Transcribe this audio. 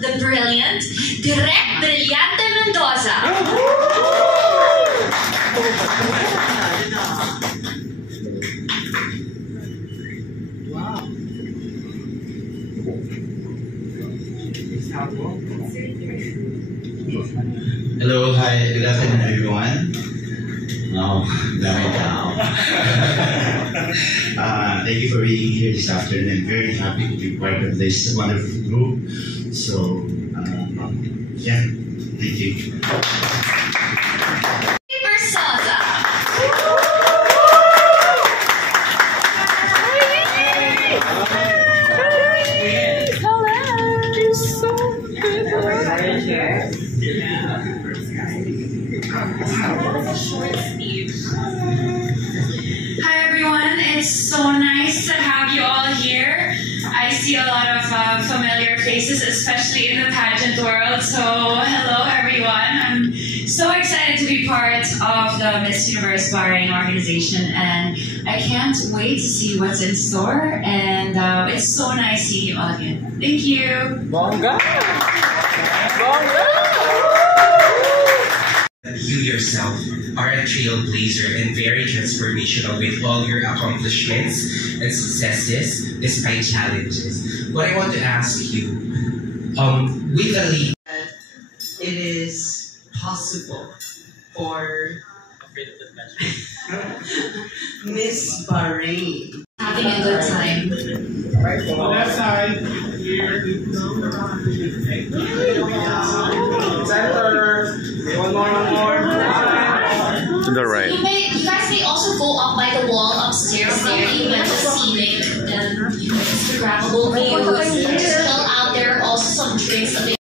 the brilliant Direk Brillante Mendoza. Hello, hi, good afternoon everyone. Oh, dami tao. Thank you for being here this afternoon. I'm very happy to be part of this wonderful group. So, yeah, thank you. Versaza. Hi everyone, it's so nice to have you all here. I see a lot of familiar faces, especially in the pageant world. So hello everyone. I'm so excited to be part of the Miss Universe Bahrain organization, and I can't wait to see what's in store. And it's so nice seeing you all again. Thank you. Bongga! Bongga! You yourself are a trailblazer and very transformational with all your accomplishments and successes despite challenges. What I want to ask you, with the lead, it is possible for Miss Bahrain Having a good time. On that side, here. Center. One more. To the right. You guys may also go up by the wall upstairs there. You get the scenic and Instagrammable views. Just chill out there. Also some drinks available.